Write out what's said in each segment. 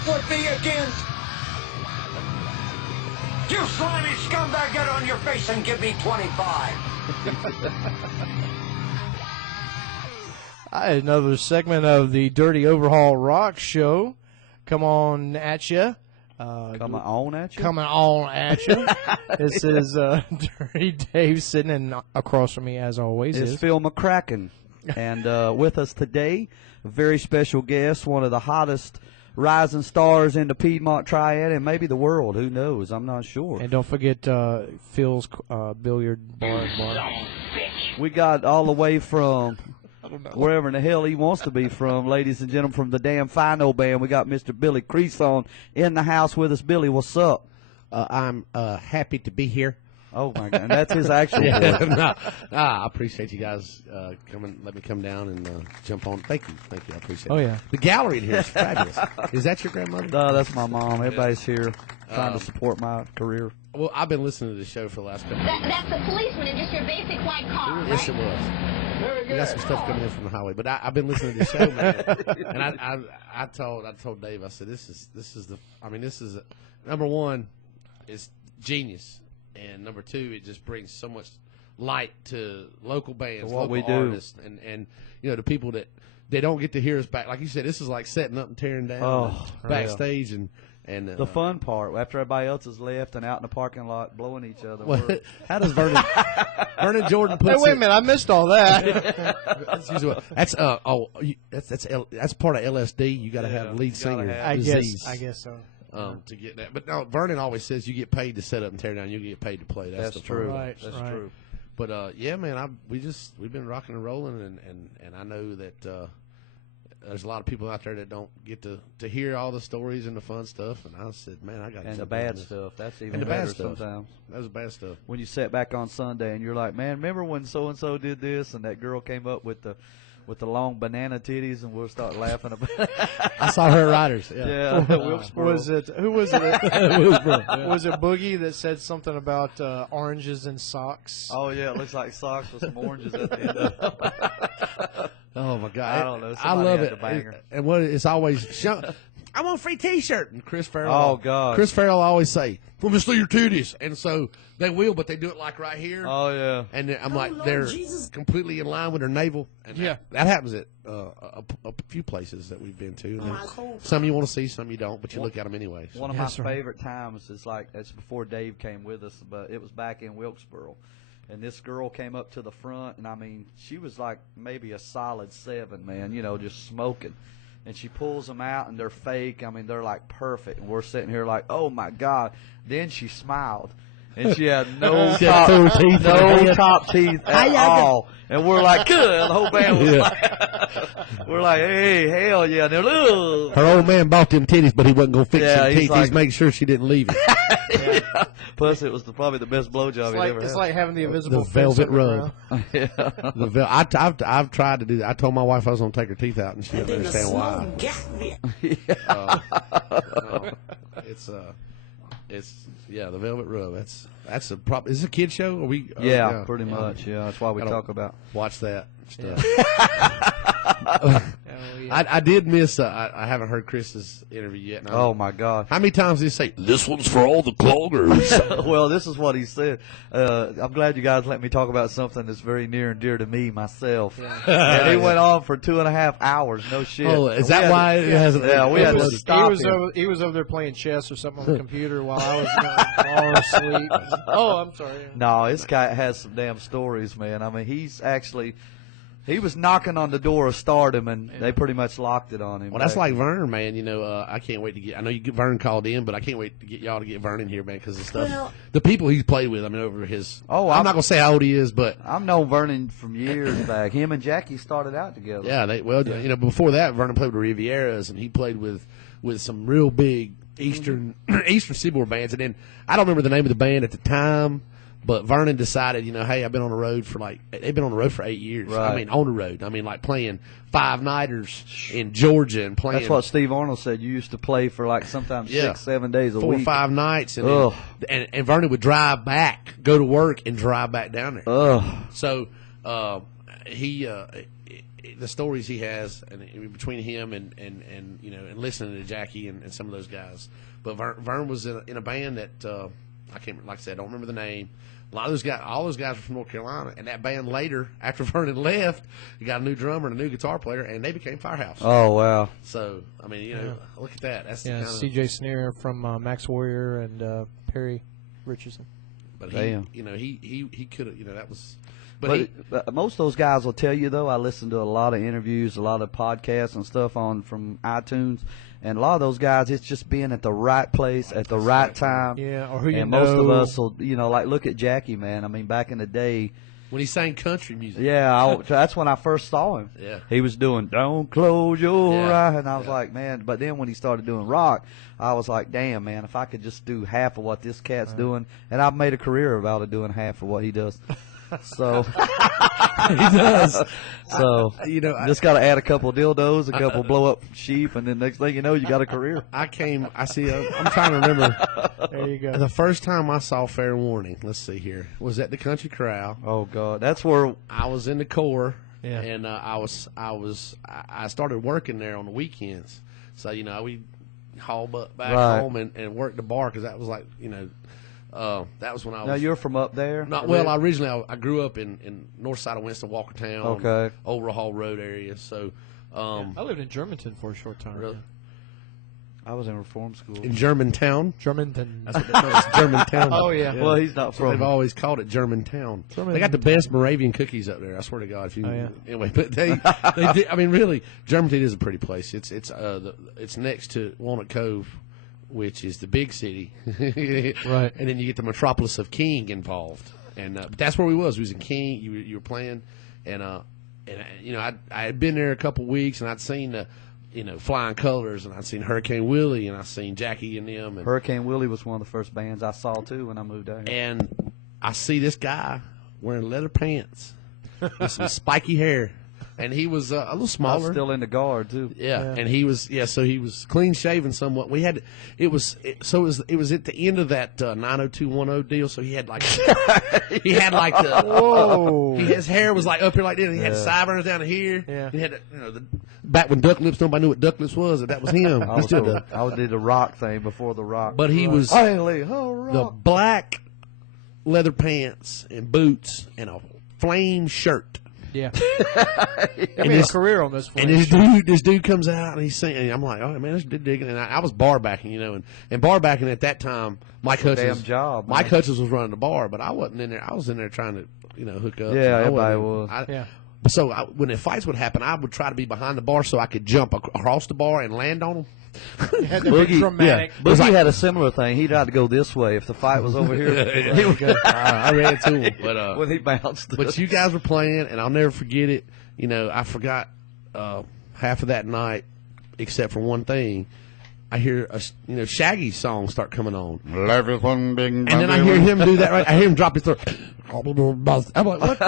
off with me again. You slimy scumbag, get on your face and give me 25. Another segment of the Dirty Overhaul Rock Show. Come on at you. Coming on at you? Coming on at you. This is Dirty Dave sitting in across from me, as always. It's Phil McCracken. And with us today, a very special guest, one of the hottest rising stars in the Piedmont Triad and maybe the world. Who knows? I'm not sure. And don't forget Phil's billiard bar. We got all the way from wherever in the hell he wants to be from, ladies and gentlemen, from the damn Fino Band. We got Mr. Billy Creason in the house with us. Billy, what's up? I'm happy to be here. Oh, my God. And that's his actual voice. I appreciate you guys coming. Let me come down and jump on. Thank you. I appreciate it. Oh, yeah. The gallery in here is fabulous. Is that your grandmother? No, that's my mom. Everybody's here trying to support my career. Well, I've been listening to the show for the last couple of weeks. That's a policeman in just your basic white car, Yes, it was. We got some stuff coming in from the highway, but I've been listening to the show, man. And I told Dave, I said, this is number one, it's genius, and number two, it just brings so much light to local bands, what local we do, artists, and the people that they don't get to hear us back. Like you said, this is like setting up and tearing down backstage and the fun part after everybody else has left and out in the parking lot blowing each other. How does Vernon Jordan put? Hey, wait a minute! I missed all that. That's part of LSD. You got to have lead singer. I guess so. To get that, but no, Vernon always says you get paid to set up and tear down. You get paid to play. That's true. Right, that's right. true. But yeah, man, we've been rocking and rolling, and I know that there's a lot of people out there that don't get to hear all the stories and the fun stuff. And I said, man, I got and the bad stuff. That's even and the better bad stuff. sometimes. That was the bad stuff. When you sat back on Sunday and you're like, man, remember when so and so did this, and that girl came up with the long banana titties, and we'll start laughing about it. I saw her riders. Yeah. Was it? Who was it? Was it Boogie that said something about oranges and socks? Oh yeah, it looks like socks with some oranges at the end of it. Oh my God! I don't know. I love it. Banger. And what it's always, I want a free T-shirt. And Chris Farrell. Oh God! Chris Farrell always say, "Let me see your titties," and so they will, but they do it like right here. Oh yeah. And I'm like, Lord they're Jesus. Completely in line with their navel. And that happens at a few places that we've been to. Some you want to see, some you don't, but you look at them anyway. So. One of my favorite times is it's before Dave came with us, but it was back in Wilkesboro. And this girl came up to the front, and I mean, she was like maybe a solid 7, man, just smoking. And she pulls them out, and they're fake. I mean, they're like perfect. And we're sitting here like, oh my God. Then she smiled, and she had no top teeth at all. And we're like, good. The whole band was like, we're like, hey, hell yeah. And they're like, ugh. Her old man bought them titties, but he wasn't going to fix them teeth. Like, he's making sure she didn't leave it. Plus, it was probably the best blowjob he ever had. It's like having the invisible velvet rub. Yeah. I've tried to do that. I told my wife I was going to take her teeth out, and she doesn't understand why. The velvet rub. That's a problem. Is it a kid show? Are we? Pretty much. Yeah, that's why we talk about. Watch that stuff. I did miss. I haven't heard Chris's interview yet. Oh my God! How many times did he say this one's for all the cloggers? Well, this is what he said. I'm glad you guys let me talk about something that's very near and dear to me myself. Yeah. And he went on for 2.5 hours. No shit. Oh, is that why it hasn't? Yeah, we had to stop him. He was over there playing chess or something on the computer while I was falling asleep. Oh, I'm sorry. No, this guy has some damn stories, man. I mean, he was knocking on the door of stardom, and they pretty much locked it on him. Well, that's like Vern, man. I can't wait to get. I know Vern called in, but I can't wait to get y'all to get Vern in here, man, because the stuff, the people he's played with. I mean, over his. Oh, I'm not gonna say how old he is, but I've known Vernon from years back. Him and Jackie started out together. Yeah, before that, Vernon played with Rivieras, and he played with some real big Eastern Seaboard bands. And then I don't remember the name of the band at the time. But Vernon decided, hey, I've been on the road for they've been on the road for 8 years. Right. I mean, on the road. I mean, like playing 5-nighters in Georgia and playing. That's what Steve Arnold said. You used to play for sometimes 6-7 days a week. 4 or 5 nights. And Vernon would drive back, go to work, and drive back down there. Ugh. So, the stories he has, and between him and you know, and listening to Jackie and some of those guys. But Vern was in a band that I can't, like I said, I don't remember the name. A lot of those guys, all those guys were from North Carolina, and that band later, after Vernon left, he got a new drummer and a new guitar player, and they became Firehouse. Oh wow! So I mean, you know, look at that. That's C.J. Sneer from Max Warrior and Perry Richardson. But you know, he could have, you know, that was. But most of those guys will tell you, though, I listen to a lot of interviews, a lot of podcasts and stuff from iTunes, and a lot of those guys, it's just being at the right place at the right time. Yeah, or who you and know. most of us will, you know, like look at Jackie, man. I mean, back in the day. When he sang country music. Yeah, that's when I first saw him. Yeah. He was doing "Don't Close Your Eyes," and I was Yeah. like, man. But then when he started doing rock, I was like, damn, man, if I could just do half of what this cat's doing, and I've made a career about it doing half of what he does. So He does. So you know, just got to add a couple dildos, a couple blow up sheep, and then next thing you know, you got a career. I'm trying to remember. There you go. The first time I saw Fair Warning, let's see here, was at the Country Corral. Oh God, that's where I was in the Corps, Yeah. and I started working there on the weekends. So you know, we haul back home and work the bar, because that was like, you know, that was when I was. Now you're from up there. I originally I grew up in north side of Winston, Walkertown, Okay. Overall Hall Road area. So I lived in Germantown for a short time. Really? I was in reform school. in Germantown. Germantown. That's what it's Germantown. Oh, yeah. Well, he's not That's what they've from. always called it, Germantown. They got the Germantown. best Moravian cookies up there. I swear to God. If you Oh, yeah. Anyway, but they did, I mean, really, Germantown is a pretty place. It's next to Walnut Cove, which is the big city, Right. And then you get the metropolis of King involved, and but that's where we was. We was in King. You were playing, and you know, I had been there a couple weeks, and I'd seen the, you know, Flying Colors, and I'd seen Hurricane Willie, and I'd seen Jackie and them, and Hurricane Willie was one of the first bands I saw too when I moved out here. and I see this guy wearing leather pants with some spiky hair, and he was a little I was smaller. still in the guard too. Yeah, and he was so he was clean shaven somewhat. It was at the end of that 90210 deal. So he had like the Whoa. his hair was like up here like this. And he had sideburns down here. Yeah. He had back when duck lips, nobody knew what duck lips was. That was him. I He was still does. I did the rock thing before the rock. But he was Holy the black leather pants and boots and a flame shirt. Yeah. And I made a this- career on this. And this dude comes out and he's singing. And I'm like, oh man, this dude digging. And I was bar backing, you know, and bar backing at that time. Mike Hutchins, damn job, man. Mike Hutchins was running the bar, but I wasn't in there. I was in there trying to, you know, hook up. Yeah, I everybody wasn't- was. Yeah. So when the fights would happen, I would try to be behind the bar so I could jump across the bar and land on them. Had the big dramatic. Boogie had a similar thing. He'd have to go this way if the fight was over here. He would- I ran to him, but when he bounced. But you guys were playing, and I'll never forget it. You know, I forgot half of that night, except for one thing. I hear Shaggy's song start coming on, Everything being and then I hear him do that. Right, I hear him drop his throat. I'm like, what?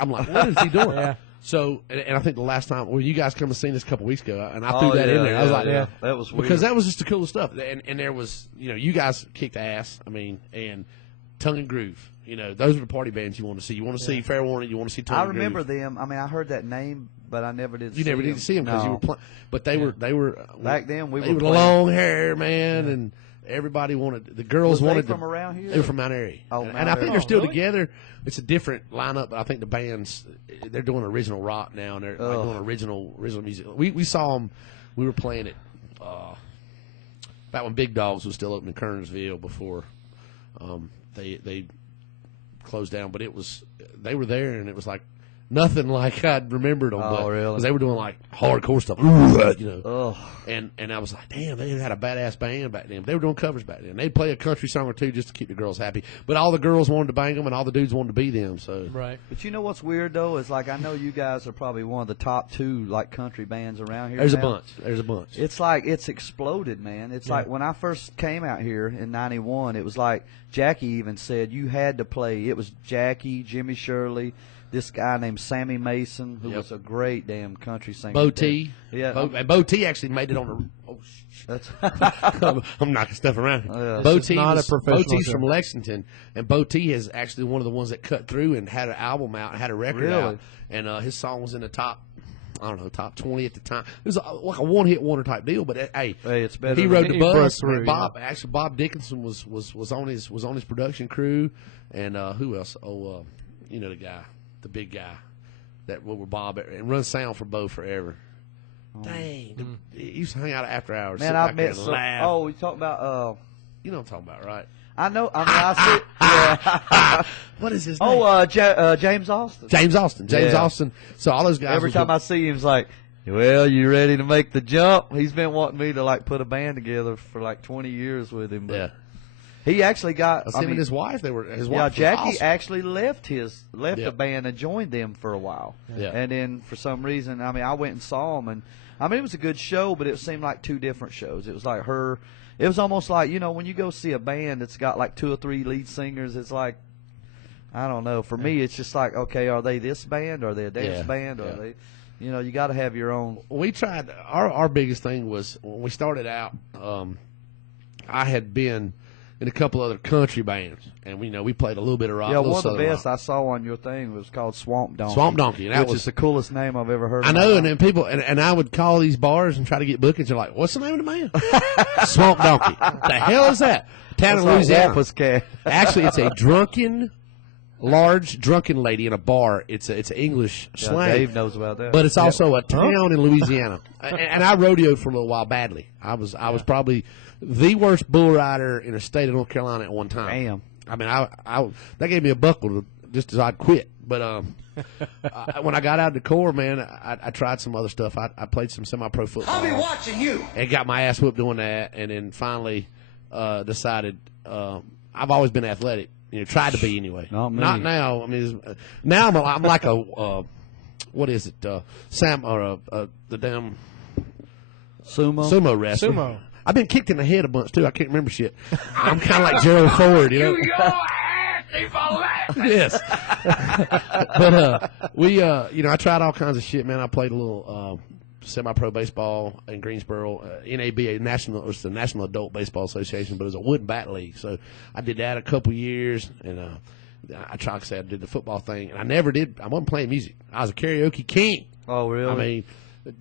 I'm like, what is he doing? Yeah. So, and I think the last time, you guys come and seen this a couple weeks ago, and I threw that in there. I was like, yeah, that was weird. because that was just the coolest stuff. And there was, you know, you guys kicked ass. I mean, and Tongue and Groove. You know, those are the party bands you want to see. You want to see Fair Warning. You want to see Tongue I and Groove. remember them. I mean, I heard that name, but I never did. You never did see them because you were playing. But they were Back then, we they were were playing. long hair, man, and everybody wanted. The girls Was they wanted from to, around here? They were from Mount Airy. Oh, and Mount I think Airy. they're still really? together. It's a different lineup, but I think the bands they're doing original rock now, and they're like doing original music. We saw them. We were playing it back when Big Dogs was still open in Kernersville before they closed down. But they were there, and it was like nothing like I'd remembered them. Oh, really? Because they were doing like hardcore stuff, you know. Oh, And I was like, damn, they had a badass band back then. They were doing covers back then. They'd play a country song or two just to keep the girls happy. But all the girls wanted to bang them, and all the dudes wanted to be them. So Right. but you know what's weird though is like I know you guys are probably one of the top 2 like country bands around here. there's a now. bunch. There's a bunch. It's like it's exploded, man. It's like when I first came out here in '91, it was like Jackie even said you had to play. It was Jackie, Jimmy Shirley, this guy named Sammy Mason, who was a great damn country singer. Bo T. Yeah. Bo T actually made it on the. Oh, That's I'm knocking stuff around. Yeah. Bo This is not a professional Bo T's show. from Lexington, and Bo T is actually one of the ones that cut through and had an album out and had a record Really? out, and his song was in the top. I don't know, top 20 at the time. It was like a one-hit wonder type deal, but hey, it's better. he than- rode the He broke bus. through, Bob Dickinson was on his production crew, and who else? You know, the big guy that were Bob and run sound for Bo forever. Dang, he used to hang out after hours. Man, sit I back there met and some. laugh. Oh, we talk about. You know what I'm talking about, right? I know. I mean, I see. Yeah. What is his name? James Austin. James Austin. James Yeah. Austin. So all those guys. Every time I see him, he's like, "Well, you ready to make the jump?" He's been wanting me to like put a band together for like 20 years with him. But yeah, he actually got. him and his wife. They were his wife. Yeah, was Jackie awesome. actually left Yeah. the band and joined them for a while. Yeah. And then for some reason, I mean, I went and saw them, and I mean, it was a good show, but it seemed like two different shows. It was like her. It was almost like, you know, when you go see a band that's got like 2 or 3 lead singers, it's like, I don't know. For me, it's just like, okay, are they this band? Are they a dance Yeah. band? Are Yeah. they, you know, you got to have your own. We tried. Our biggest thing was when we started out. I had been in a couple other country bands, and we played a little bit of rock. Yeah, a little one of the southern best rock. I saw on your thing was called Swamp Donkey. Swamp Donkey, and that which was is the coolest name I've ever heard. I in my know, life. and then people, and I would call these bars and try to get bookings. They're like, "What's the name of the band?" Swamp Donkey. The hell is that? Town That's in like Louisiana. Wampus Cat. Actually, it's a large drunken lady in a bar. It's English Yeah, slang. Dave knows about that. But it's also a town in Louisiana, and I rodeoed for a little while badly. I was probably the worst bull rider in the state of North Carolina at one time. Damn. I mean, I that gave me a buckle just as I'd quit. But when I got out of the Corps, man, I tried some other stuff. I played some semi-pro football. I'll be watching you. And got my ass whooped doing that, and then finally decided I've always been athletic. Tried to be anyway. Not me. Not now. I mean, now I'm like a what is it? Sam or the damn sumo wrestler. Sumo. I've been kicked in the head a bunch too. I can't remember shit. I'm kind of like Gerald Ford, you know. Yes. But I tried all kinds of shit, man. I played a little semi-pro baseball in Greensboro. NABA, it was the National Adult Baseball Association, but it was a wooden bat league. So I did that a couple years, and I tried to say I did the football thing, and I wasn't playing music. I was a karaoke king. Oh, really? I mean,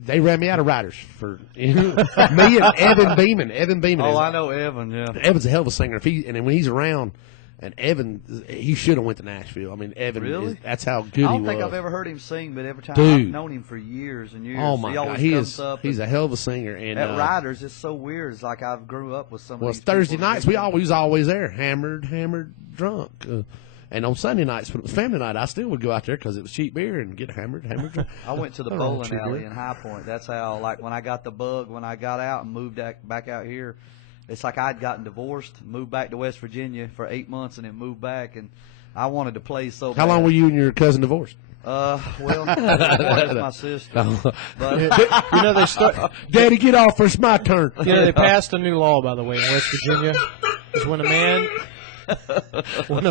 they ran me out of writers for me and Evan Beeman. Evan Beeman. Oh, is, I know Evan, yeah. Evan's a hell of a singer. And then when he's around, and Evan, he should have went to Nashville. I mean, Evan, Really? that's how good I he don't was. think I've ever heard him sing, but every time Dude. I've known him for years and years. Oh my he God, always he comes is. up He's and- a hell of a singer. And At Riders, it's so weird. It's like I've grew up with some well, of it's these Thursday people. nights. We was always there, hammered, drunk. And on Sunday nights, when it was family night, I still would go out there because it was cheap beer and get hammered, drunk. I went to the I don't know bowling what you alley do. in High Point. That's how, like, when I got the bug, when I got out and moved back out here, it's like I'd gotten divorced, moved back to West Virginia for 8 months, and then moved back, and I wanted to play so bad. How long were you and your cousin divorced? Well, that's my sister. But You know they start. Daddy, get off, or it's my turn. You know they passed a new law, by the way, in West Virginia. Is when a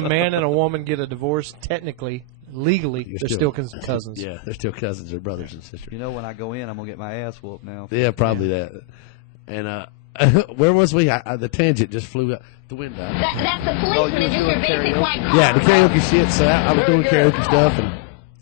man and a woman get a divorce, technically, legally, they're still cousins. Yeah, they're still cousins or brothers and sisters. you know, when I go in, I'm gonna get my ass whooped now. Yeah, probably that. And where was we? The tangent just flew out the window. That's the Oh, policeman you is just were your doing basic karaoke? white collar. Yeah, the karaoke shit. So I was doing karaoke stuff, and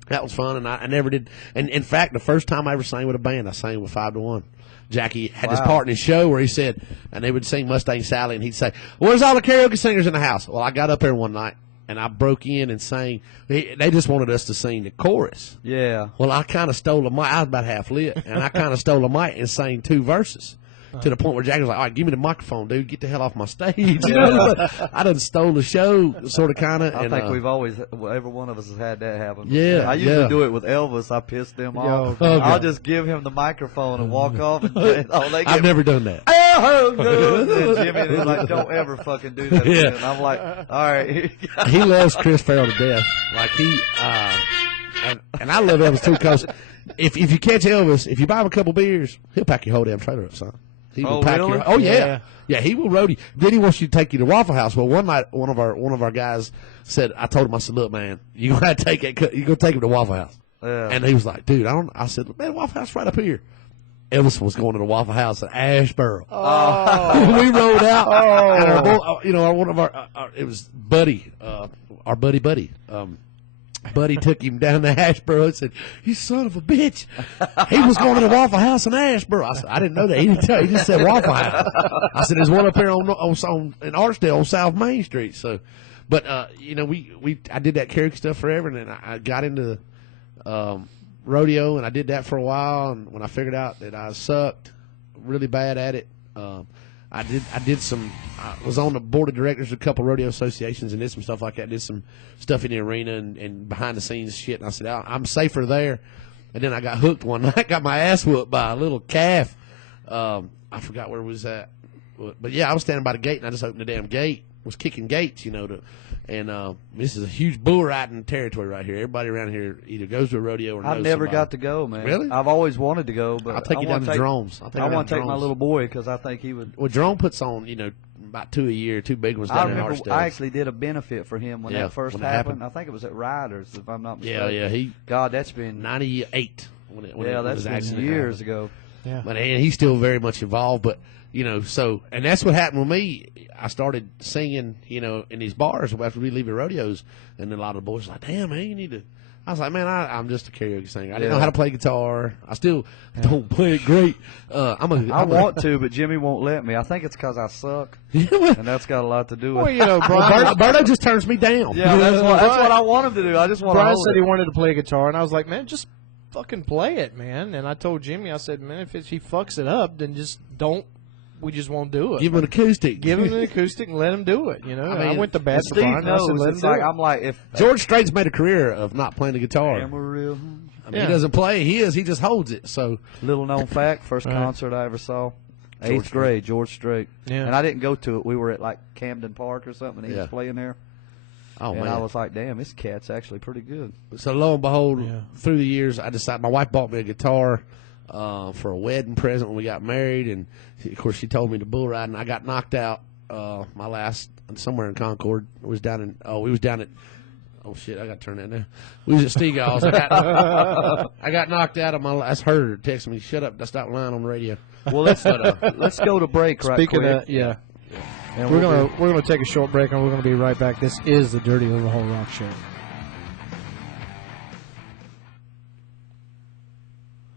that was fun. And I never did. And in fact, the first time I ever sang with a band, I sang with 5 to 1. Jackie had this Wow. part in his show where he said, and they would sing Mustang Sally, and he'd say, "Where's all the karaoke singers in the house?" Well, I got up there one night and I broke in and sang. They just wanted us to sing the chorus. Yeah. Well, I kind of stole a mic. I was about half lit, and I kind of stole a mic and sang 2 verses. To the point where Jackie was like, "All right, give me the microphone, dude. Get the hell off my stage." You know? I done stole the show, sort of, kind of. I think we've always, every one of us has had that happen. Yeah, I usually yeah. do it with Elvis. I piss them off. Oh, I'll God. just give him the microphone and walk off. And they I've give never done that. Oh, no. And Jimmy is like, "Don't ever fucking do that again." Yeah. I'm like, all right. He loves Chris Farrell to death. Like and I love Elvis too, because if you catch Elvis, if you buy him a couple beers, he'll pack your whole damn trailer up, son. He will Oh, pack really? your. Oh yeah. Yeah. Yeah, he will roadie. Then he wants you to take you to Waffle House. Well, one night, one of our guys said, I told him, I said, look, man, you gotta take it. You go take him to Waffle House. Yeah. And he was like, dude, I said, man, Waffle House right up here. Elvis was going to the Waffle House in Asheboro. Oh. We rode out. Oh. And our boy, one of our it was Buddy, our buddy. Buddy took him down to Asheboro and said, "You son of a bitch!" He was going to the Waffle House in Asheboro. I said, "I didn't know that." He didn't tell. He just said Waffle House. I said, "There's one up here on in Archdale on South Main Street." So, but I did that karaoke stuff forever, and then I got into rodeo, and I did that for a while. And when I figured out that I sucked really bad at it, I was on the board of directors of a couple rodeo associations and did some stuff like that. Did some stuff in the arena and behind the scenes shit. And I said, I'm safer there. And then I got hooked one night, got my ass whooped by a little calf. I forgot where it was at. But yeah, I was standing by the gate and I just opened the damn gate, was kicking gates, this is a huge bull riding territory right here. Everybody around here either goes to a rodeo or knows I've never somebody. got to go, man. Really? I've always wanted to go, but I'll take you down to Drones. I want to take my little boy because I think he would. Well, Drone puts on, about 2 a year, 2 big ones down in remember Archdale. I actually did a benefit for him when Yeah, that first when it happened. happened. I think it was at Riders, if I'm not mistaken. Yeah. God, that's been 98 when it that's was been accident years happened. ago. Yeah. But and he's still very much involved. But and that's what happened with me. I started singing, in these bars after we leave the rodeos, and then a lot of the boys were like, "Damn, man, you need to." I was like, "Man, I'm just a karaoke singer. I didn't know how to play guitar. I still don't play it great. I want to, but Jimmy won't let me. I think it's because I suck, and and that's got a lot to do with it. Well, Brian, Berto just turns me down. Yeah, that's what I want him to do. I just want Brian to said he wanted to play guitar, and I was like, man, just fucking play it, man. And I told Jimmy, I said, man, if he fucks it up, then just don't. We just won't do it. Give him an acoustic. Give him an acoustic and let him do it. I went to bat for Steve Brian. I knows. said, let him It's do like it. I'm like if George Strait's made a career of not playing the guitar. Amarillo. I mean, he doesn't play. He just holds it. So Little known fact, first concert I ever saw, 8th grade, George Strait. Yeah. And I didn't go to it. We were at like Camden Park or something, and he was playing there. Oh, and man. I was like, damn, this cat's actually pretty good. So lo and behold, through the years, I decided my wife bought me a guitar for a wedding present when we got married, and of course she told me to bull ride, and I got knocked out. My last somewhere in Concord. We was down at. Oh shit! I got to turn that down. We was at Steagall's. I got knocked out of my last. Her texting me, "Shut up! Stop lying on the radio." Well, let's go to break right Speaking quick. of, yeah. And We're gonna take a short break, and we're gonna be right back. This is the Dirty Little Hole Rock Show.